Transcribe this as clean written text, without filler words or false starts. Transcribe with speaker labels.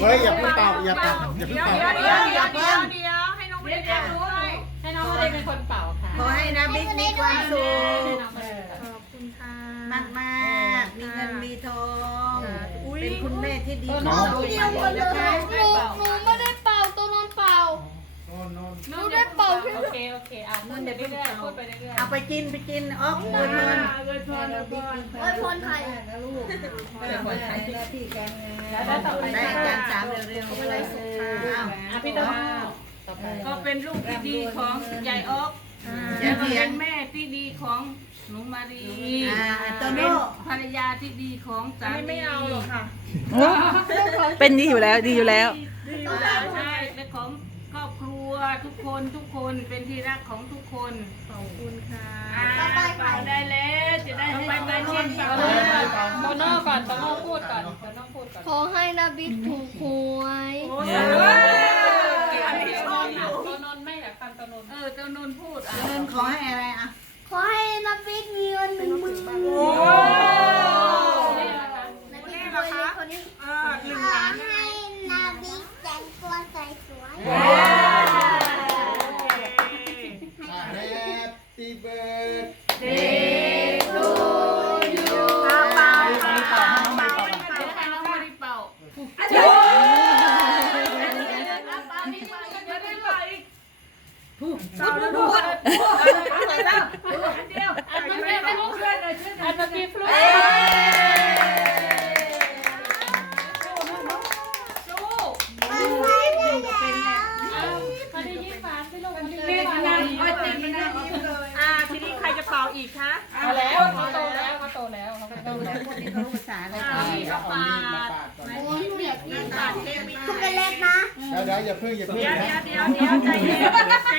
Speaker 1: เฮ้ยอย่าเพิ่งเป่าอย่าเป่าอย่าเพิ่งเป่า
Speaker 2: เดี๋ยวให้น้องไม่ได้ด้วยให้น้องไม่ได้เป็นคนเป่าค่ะ
Speaker 3: ขอให้นะบิ๊กมีความสุข
Speaker 2: ขอบคุณค่ะ
Speaker 3: มากมากๆมีเงินมีทองเป็นคุณแม่ที่ดีของ
Speaker 4: หนู
Speaker 3: ลูก
Speaker 4: เดียวหมดเลยหนูไม่ได้เป่าตัวนอนเป่า
Speaker 2: น้องได้เป่าโอเคอ่ะพูดไปเรื่อยๆพูดไปเรื่อยๆ
Speaker 3: เอาไปกินออกเงินเงิน
Speaker 4: โอ้ยพรไทย
Speaker 3: นะลูกเป็นคนไทยหน้าที่การงาน
Speaker 2: แล้วต่อไป
Speaker 3: ได้อาจารย์สามเร็วๆอะไรสุขค่ะ
Speaker 2: อ่ะพี่ต้นต่อไป
Speaker 5: ก็เป็นลูกที่ดีของยายออก
Speaker 3: อย่า
Speaker 5: เป็
Speaker 3: เถียง
Speaker 5: นแม่ที่ดีของหนูมารี
Speaker 3: โต
Speaker 5: เป็
Speaker 3: โน่
Speaker 5: นภรรยาที่ดีของสามีไม่เอาหรอกค่ะ
Speaker 6: เป็นดีอยู่แล้วดีอยู่แล้ว
Speaker 5: ใช่เป็นของครอบครัวทุกคนเป็นที่รักของทุกคน
Speaker 2: ขอบคุณค่ะ
Speaker 5: เป่าได้แล้วจะได้ให้ไปเช่นกัน
Speaker 2: โตโน่ก่อนโตโน่พูดก่อนโตโน่พูดก่อน
Speaker 4: ขอให้นาบิ๊กถูกหวย
Speaker 5: อันนี้ชอบอยู่
Speaker 2: โตนนไม่แบบฟังโตนน
Speaker 5: เจ้านนพูดอ่ะ
Speaker 3: เงินขอให้อะไรอ่ะ
Speaker 4: ขอให้นาบิ๊กมีเงิน10,000
Speaker 5: โอ้
Speaker 4: นาบิ๊กรวยเลยคนนี้
Speaker 5: 1 ล้าน
Speaker 4: ให้นาบิ๊กแต่งตัวสวย
Speaker 1: Happy birthday
Speaker 5: เป่าให้น้องมารีเป่า
Speaker 2: อันนี้ไม่รู้อันนี้ฟลุ๊กเขาได้ยิ้มหวานพี่ลูกเขาได้ยิ้มหวาน
Speaker 5: ทีนี้ใครจะเป่าอีกคะ
Speaker 2: เอาแล้วเขาโตแล้วเขาโตแล้วเขาโตแล้ว
Speaker 3: คนนี้เขาภาษาอะไร
Speaker 5: พี่ก็ปาด
Speaker 4: ๆโอ้ยหนูอยากกิน
Speaker 5: ปาดเค้ก
Speaker 4: ช็อกโกแลตนะ
Speaker 1: เดี๋ยวอย่าเพิ่ง
Speaker 5: เดี๋ยวใจเย็น